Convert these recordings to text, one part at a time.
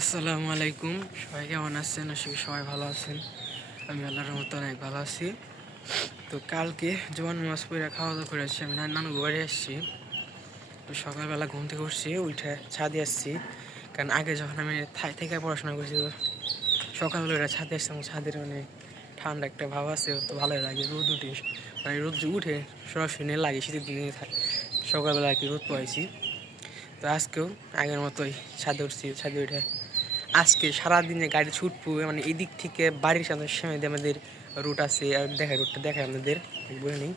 আসসালামু আলাইকুম। সবাই কেমন আছেন? আশা করি সবাই ভালো আছেন। আমি আল্লাহর রহমতে অনেক ভালো আছি। তো কালকে জোয়ান মাছ পইরা খাওয়া দাওয়া করে আসছি। আমি নানু বাড়ি আসছি। তো সকালবেলা ঘুম থেকে উঠছি, উঠে ছাদে আসছি। কারণ আগে যখন আমি থাই থেকে পড়াশোনা করছি, তো সকালবেলা ছাদে আসতাম। ছাদের মানে ঠান্ডা একটা ভাব আছে, তো ভালোই লাগে। রোদ উঠে মানে রোদ যে উঠে সরাসরি লাগে শীতের দিনে সকালবেলা আর কি রোদ পাইছি। তো আজকেও আগের মতোই ছাদে উঠছি। ছাদে উঠে আজকে সারাদিনে গাড়ি ছুটবো, মানে এদিক থেকে বাড়ির সামনে সামনে আমাদের রুট আছে, আর দেখায় রুটটা দেখায় আপনাদের বলে নিই।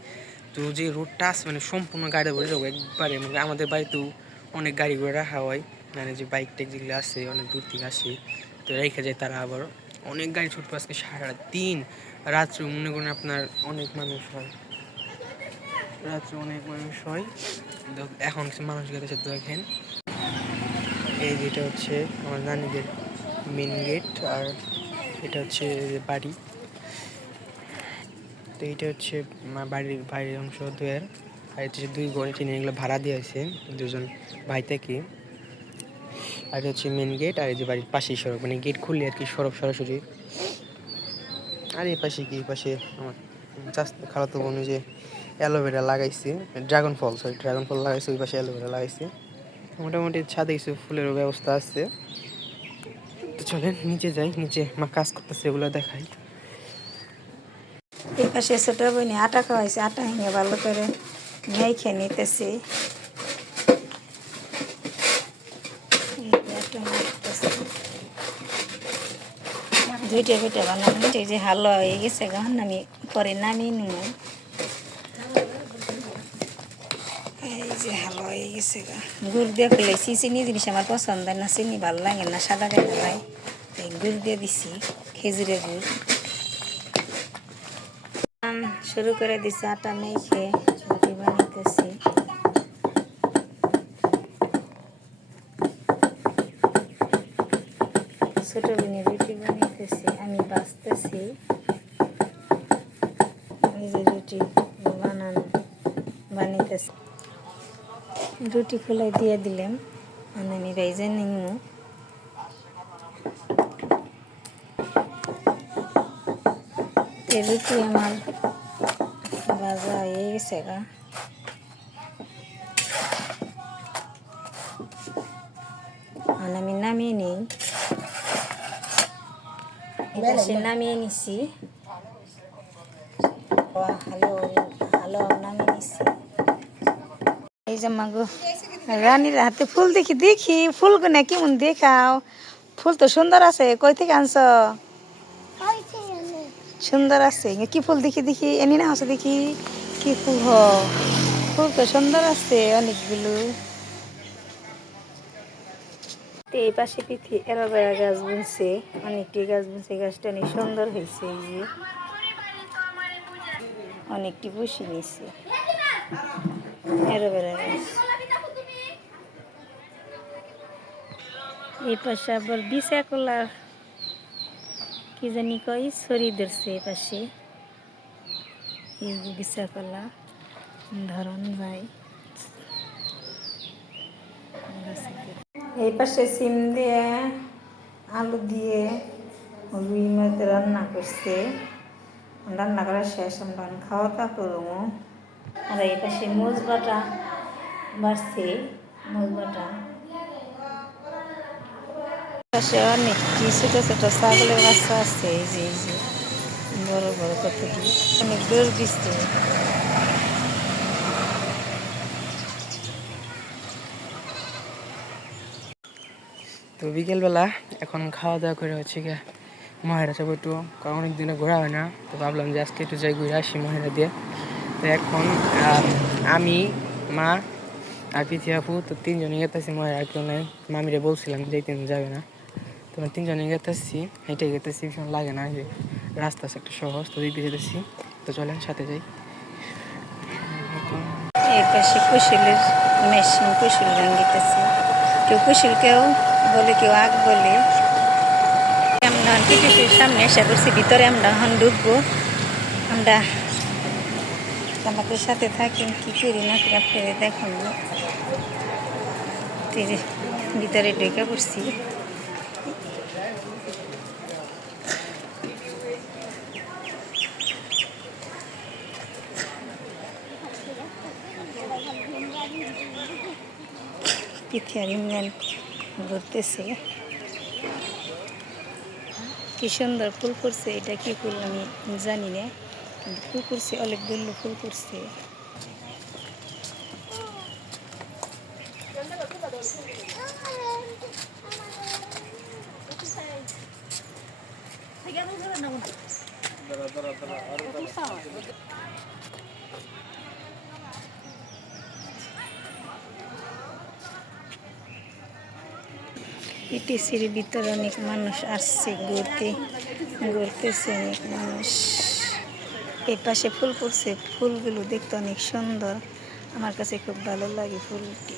তো যে রুটটা আছে মানে সম্পূর্ণ গাড়ি ভরে যাবো একবারে। মানে আমাদের বাড়িতেও অনেক গাড়ি ঘোড়া রাখা হয়, মানে যে বাইক টাইক যেগুলো আছে অনেক দূর থেকে আসে, তো রেখে যায় তারা। আবার অনেক গাড়ি ছুটবো আজকে সারাদিন। রাত্রে মনে করেন আপনার অনেক মানুষ হয়, রাত্রে অনেক মানুষ হয়। এখন কিছু মানুষ গেছে দেখেন। এই যেটা হচ্ছে আমার নানীদের মেন গেট, আর এটা হচ্ছে বাড়ি। তো এইটা হচ্ছে বাড়ির বাইরের অংশ দুয়ের, আর হচ্ছে দুই ঘরে চিনি এগুলো ভাড়া দিয়ে আছে দুজন ভাই থেকে। আর এটা হচ্ছে মেন গেট, আর এই যে বাড়ির পাশেই সড়ক, মানে গেট খুললে আর কি সড়ক সরাসরি। আর এই পাশে কি, এই পাশে আমার খালাতো বোন যে অ্যালোভেরা লাগাইছে, ড্রাগন ফল লাগাইছে, ওই পাশে অ্যালোভেরা লাগাইছে। মোটামুটি ছাদে কিছু ফুলেরও ব্যবস্থা আছে। তো চলেন নিচে যাই, নিচে মা কাজ করতেছে, এগুলো দেখাই। এই পাশে ছোট বোনে আটা খাওয়াইছে, আটা ভেঙে ভালো করে মেখে নিতেছি। দুইটা দুইটা বানানো যে হালো হয়ে গেছে, গহন আমি পরে নামিয়ে নিব। এই যে হালো হয়ে গেছে গা, গুড় দিয়ে ফেলেছি। চিনি জিনিস আমার পছন্দ না, চিনি ভালো লাগে না, সাদা গায়ে যায়। এই গুড় দিয়ে দিছি, খেজুরের গুড়। শুরু করে দিছি আটা মেখে রুটি বানাইতেছি। ছোট বোনে রুটি বানাইতেছি, আমি বাঁচতেছি। এই যে রুটি বানাইতেছি, রুটি খোলাই দিয়ে দিলাম, আমি ভেজে নিব। রুটি আমার ভাজা হয়ে গেছে গা। আমি নামিয়ে নিই, এপাশে নামিয়ে নিছি। হালো হালো নামিয়ে নিছি। এই যে মাগো রানীর হাতে ফুল দেখি দেখি, ফুল গুনা কেমন দেখাও। ফুল তো সুন্দর আছে, কই থেকে আনছ? সুন্দর আছে, কি ফুল দেখি দেখি, এনে না হচ্ছে দেখি কি ফুল। ফুল তো সুন্দর আছে অনেকগুলো। এই পাশে পিঠি অ্যালোভেরা গাছ বুনছে, অনেকটি গাছ বুনছে, গাছটা অনেক সুন্দর হয়েছে। এই যে অনেকটি বসে নিছে অ্যালোভেরা গাছ। এই পাশে আবার বিছা কলার কি জানি কই ছড়ি ধরছে। এই পাশে এই যে বিছা কলা ধরন যায়। এই পাশে সিম দিয়ে আলু দিয়ে রুই মাছ রান্না করছে। রান্না করা শেষ, আমরা খাওয়া দাওয়া করবো। আর এই পাশে মোজ বাটা বাড়ছে, মোজ বাটা। পাশে অনেকটি ছোট ছোট ছাগলের বাচ্চা আছে, এই যে বড় বড় কতটি, অনেক দূর দিচ্ছে। তো বিকেলবেলা এখন খাওয়া দাওয়া করে হচ্ছে গিয়ে মহেরা যাবো একটু, কারণ অনেক দিনে ঘোরা হয় না। তো ভাবলাম যে আজকে একটু যাই ঘুরে আসি মহেরা দিয়ে। তো এখন আমি, মা আর পিথি আপু, তো তিনজনে গেতেছি মহেরা, আর কেউ নাই। মামিরে বলছিলাম যে তিনজন যাবে না, তো তিনজনে গেতেছি, হেঁটে গেতেছি, ভীষণ লাগে না, যে রাস্তা আছে একটা সহজ, তো দিক দিয়ে যেতেছি। তো চলেন সাথে যাই। এই পাশে কুশিলের মেশিন, কুশিল রাঙ্গিতেছে। কেউ কুশিল কেউ বলে, কেউ আগ বলে। আমরা পিটিসির সামনে এসে করছি, ভিতরে আমরা এখন ঢুকবো। আমরা আমাদের সাথে থাকেন, কি করি না করি আপনাদের দেখাবো। ভিতরে ঢুকে পড়ছি, পিথিয়ার ইউনিয়ন ঘুরতেছে। কি সুন্দর ফুল ফুটছে, এটা কি ফুল আমি জানি না, কিন্তু ফুল ফুটছে, অনেকগুলো ফুল ফুটছে। ইটিসির ভিতরে অনেক মানুষ আসছে ঘুরতেছে অনেক মানুষ। এই পাশে ফুল ফুটছে, ফুলগুলো দেখতে অনেক সুন্দর, আমার কাছে খুব ভালো লাগে ফুলটি।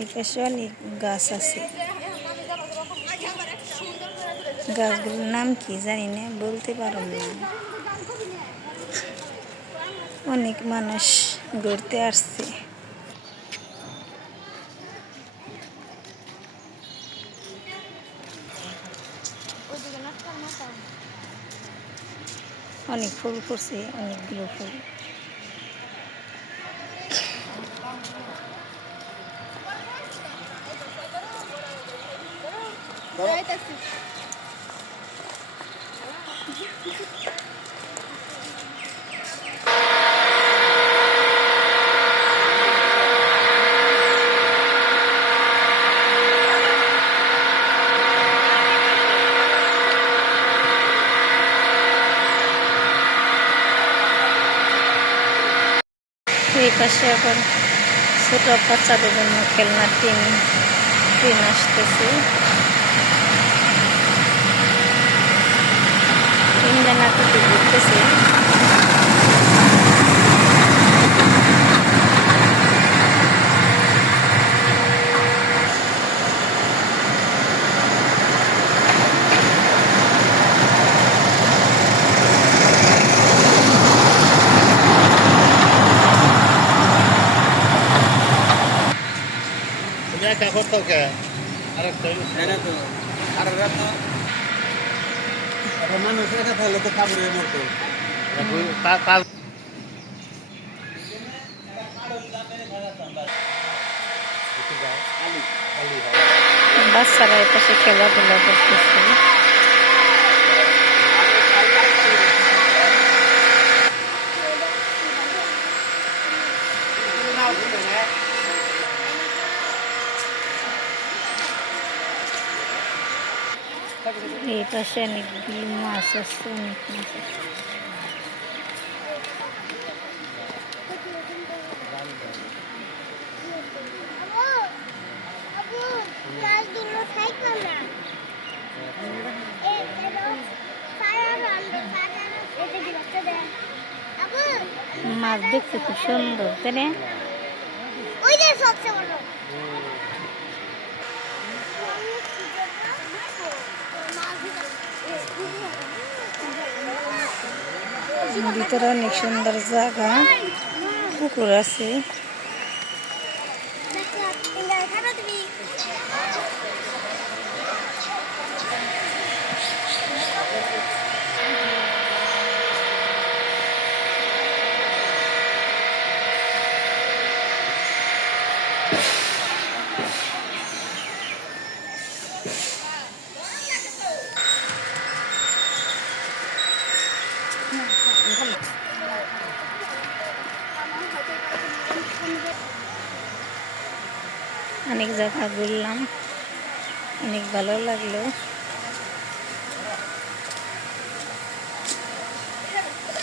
এই পাশে অনেক গাছ আছে, গাছগুলোর নাম কি জানি না, বলতে পারো না। অনেক মানুষ ঘুরতে আসছে। অনেক ফুল ফুটছে, অনেকগুলো ফুল। এই পাশে আবার ছোট বাচ্চাদের জন্য খেলনার ট্রেন আসতেছে। ট্রেনটা নাটকে ঘুরতেছে। মানুষ একা থাকলে তো কাপড়ের মতো বাচ্চারা এ পাশে খেলাধুলা করতেছে। এই পাশে অনেকগুলো মাছ আছে, অনেক মাছ আছে। মাছ দেখতে খুব সুন্দর, তাই না? ভিতরে অনেক সুন্দর জায়গা, পুকুর আছে। অনেক জায়গা ঘুরলাম, অনেক ভালো লাগলো।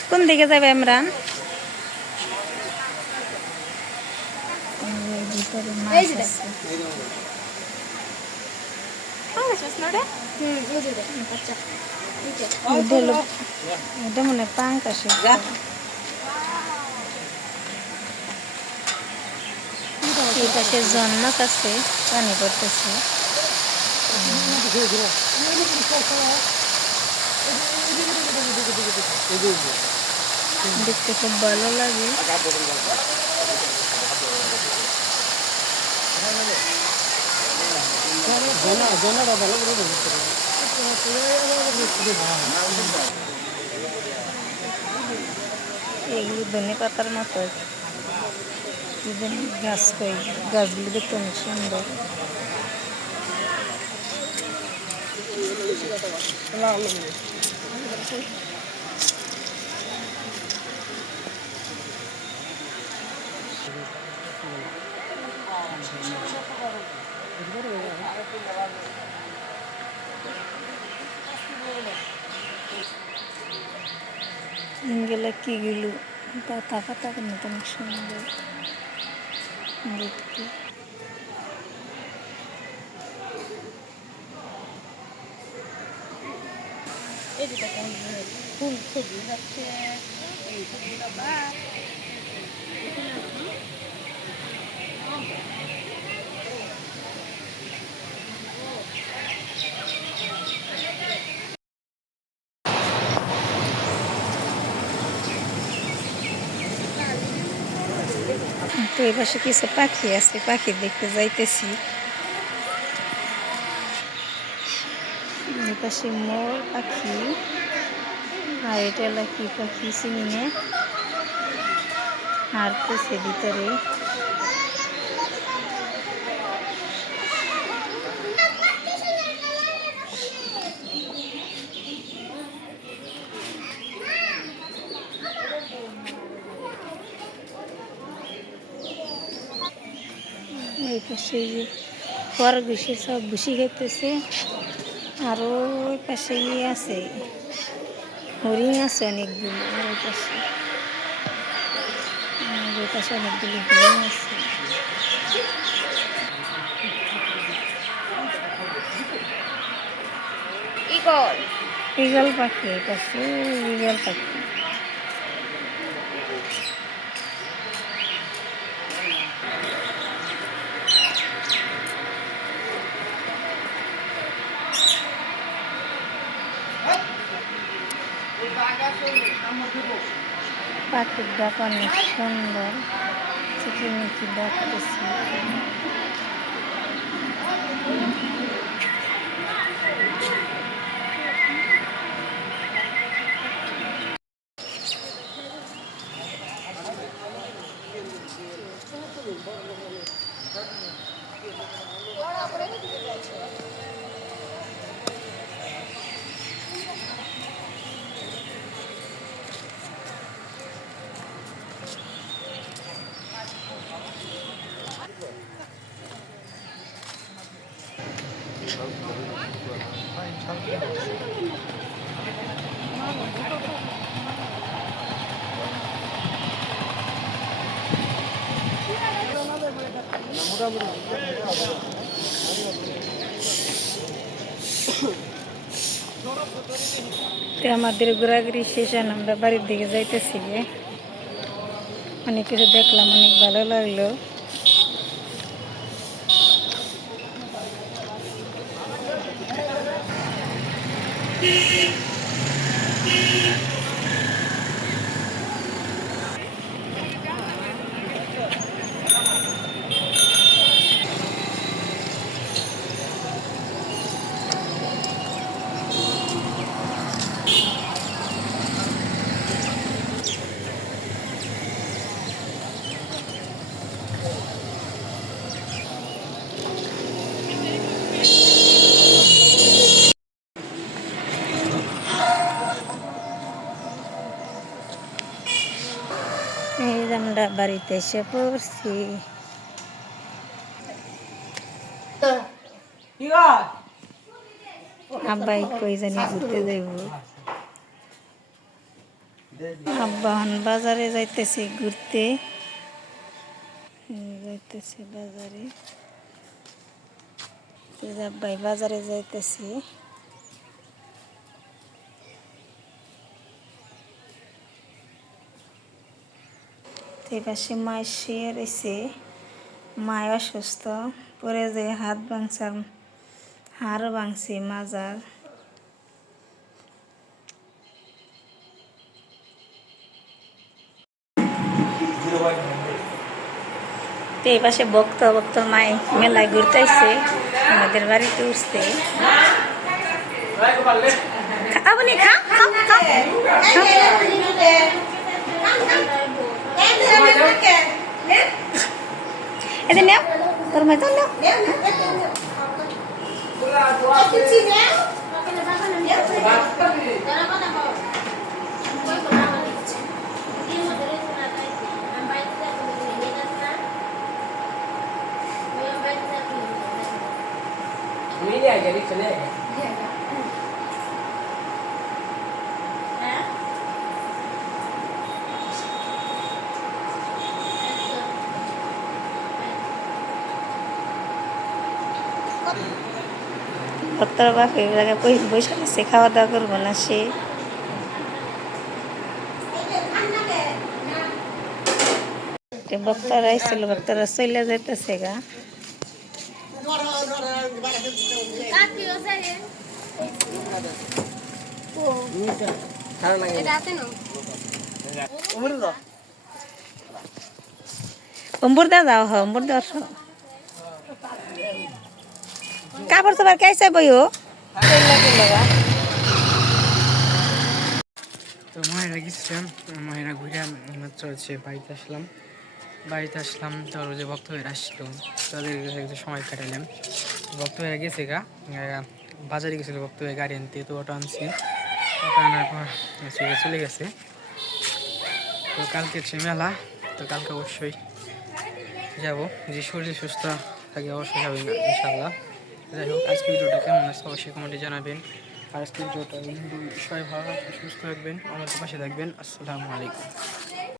কোন দিকে যাবে ইমরান? ভিতরে মাছ আছে। এটা মনে হয় পাঙ্কাশ। এই পাশে জন্মক আছে, পানি পড়তেছে। দেখতে খুব ভালো লাগে। এগুলো ধনে পাতার মতো কি জানি গাছ কই, গাছগুলো দেখতে অনেক সুন্দর। এগুলো কিগুলো পাতা পাতা কিন্তু অনেক সুন্দর দেখতে। তো এই পাশে কিছু পাখি আছে, পাখি দেখতে যাইতেছি। এই পাশে মোর পাখি, আর এটা হলো কি পাখি চিনি না, হাঁটতেছে ভিতরে। এই পাশে যে খরগোশে সব ভুসি খেতেছে, আর ওই পাশে ইয়ে আছে, হরিণ আছে অনেকগুলো। ওই পাশে অনেকগুলো হরিণ আছে। ঈগল পাখি, এই পাশে ঈগল পাখি। পাখির ডাক অনেক সুন্দর, চিকিমিকি ডাকতেছি। তো আমাদের ঘোরাঘুরি শেষ, আমরা বাড়ির দিকে যাইতেছি। অনেক কিছু দেখলাম, অনেক ভালো লাগলো। এই যে আমরা বাড়িতে এসে পড়ছি। আব্বাই কই জানি ঘুরতে যাইব। আব্বা বাজারে যাইতেছি ঘুরতে, যাইতেছি বাজারে। আব্বাই বাজারে যাইতেছি। এই পাশে মায়ের শুয়ে রয়েছে, মায় অসুস্থ, পরে যে হাত ভাঙছে, হাড় ভাঙছে মাজার। তো এই পাশে বক্ত বক্ত মায় মেলায় ঘুরতেছে, আমাদের বাড়িতে উঠছে। আপনি খা, এদিন নাও তোর মেয়ে তো নাও ভক্তরা বাপে জায়গায় বসে আছে খাওয়া দাওয়া করবো না সে ভক্তরা আইছিল ভক্তরা চলে যাইতেছে গা অম্বুর দা যাও হ অম্বুর দা কাপড় চোপড় কেসে বইও তো মায়েরা গেছিলাম, মায়েরা ঘুরে মাত্র হচ্ছে বাড়িতে আসলাম তোর যে ভক্ত ভাইরা আসছিল তাদের একটু সময় কাটালাম। ভক্ত ভাইরা গেছে বাজারে গেছিল ভক্ত ভাই গাড়ি আনতে, তো অটো আনছি, অটো আনার পর চলে গেছে। তো কালকে হচ্ছে মেলা, তো কালকে অবশ্যই যাবো, যে শরীর সুস্থ থাকে অবশ্যই যাবেন ইনশাল্লাহ। যাই হোক, আজকে ভিডিওটা কেমন আছে অবশ্যই কমেন্টে জানাবেন। আর আজকে ভিডিওটা সবাই ভালো সুস্থ থাকবেন, আমাদের পাশে থাকবেন। আসসালামু আলাইকুম।